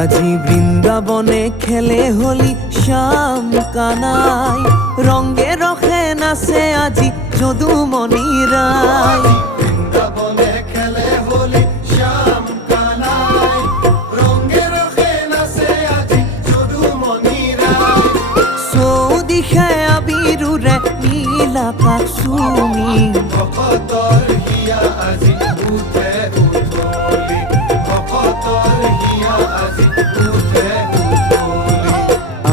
আজি বৃন্দাবনে খেলে হোলি শ্যাম কানাই, রঙে রখে নাচে আজি যদুমণি রায়। বৃন্দাবনে খেলে হোলি শ্যাম কানাই, রঙে রখে নাচে আজি যদুমণি রায়। চৌদিশে আবিৰুৰে নীল আকাশ চুমি, ভকতৰ হিয়া আজি উঠে উঠলি, ভকতৰ হিয়া আজি উঠে উঠলি।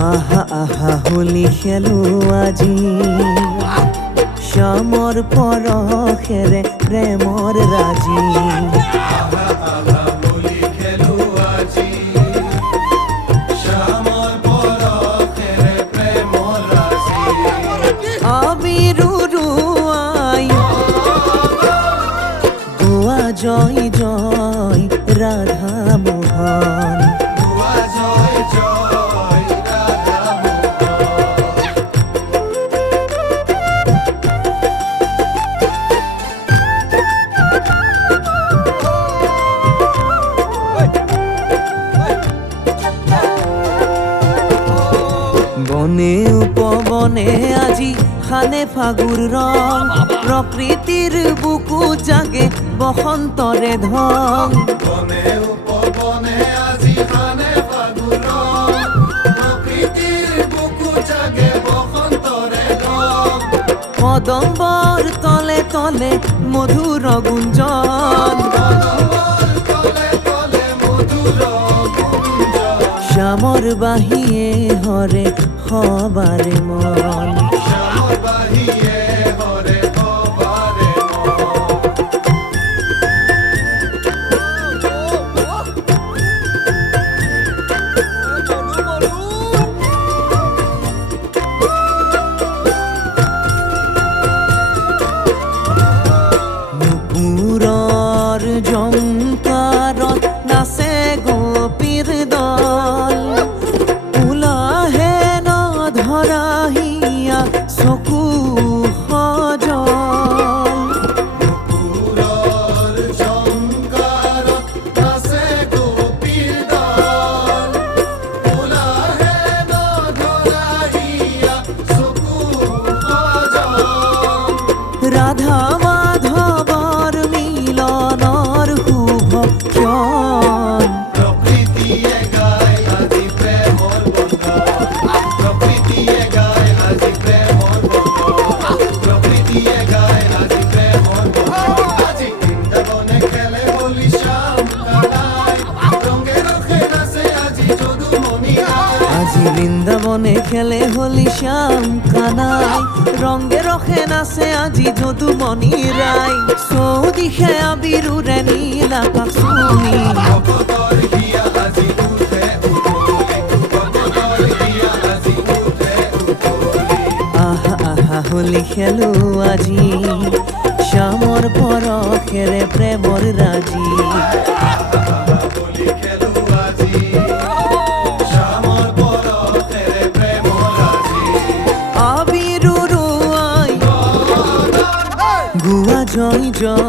আহা আহা হোলি খেলো আজি, শ্যামৰ পৰশেৰে প্ৰেমৰ ৰাজি। আহা আহা হোলি খেলো আজি, শ্যামৰ পৰশেৰে প্ৰেমৰ ৰাজি। আবিৰু ৰুৱাই গোৱা জয় জয় ৰাধা মোহন। গোৱা জয় জয় ৰাধা মোহন। বনে উপবনে আজি খানে ফাগুৰ ৰং, প্ৰকৃতিৰ বুকু জাগে বসন্তৰে ধং। বনে উপবনে আজি খানে ফাগুৰ ৰং, প্ৰকৃতিৰ বুকু জাগে বসন্তৰে ৰং। কদম্বৰ তলে তলে মধুৰ গুঞ্জন, কদমৰ তলে তলে মধুৰ গুঞ্জন। শ্যামৰ বাহিয়ে হৰে সবাৰে মন। শ্যামৰ বাহিয়ে হৰে সবাৰে মন। নুপুৰৰ জংকাৰত নাচে গোপীৰ দল, উলাহে নধৰা হিয়া চকু সজল। পুৰৰ জংকাৰত নাচে গোপীৰ দল, উলাহে নধৰা হিয়া চকু সজল। ৰাধা মাধৱৰ মিলনৰ শুভ ক্ষণ, প্ৰকৃতিয়ে গায় আজি প্ৰেমৰ বন্ধন, প্ৰকৃতিয়ে গায় আজি প্ৰেমৰ বন্ধন, প্ৰকৃতিয়ে গায় আজি প্ৰেমৰ বন্ধন। আজি বৃন্দাবনে খেলে হোলি শ্যাম কানাই, ৰঙে ৰখে নাচে আজি যদুমণি ৰায়। আজি বৃন্দাবনে খেলে হোলি শ্যাম কানাই, ৰঙে ৰখে নাচে আজি যদুমণি ৰায়। চৌদিশে আবিৰুৰে নীল আকাশ চুমি, ভকতৰ হিয়া আজি উঠে উঠলি, ভকতৰ হিয়া আজি উঠে উঠলি। আহা আহা হোলি খেলো আজি, শ্যামৰ পৰশেৰে প্ৰেমৰ ৰাজি। হোলি খেলো আজি, শ্যামৰ পৰশেৰে প্ৰেমৰ ৰাজি। আবিৰু ৰুৱাই গোৱা জয় জয়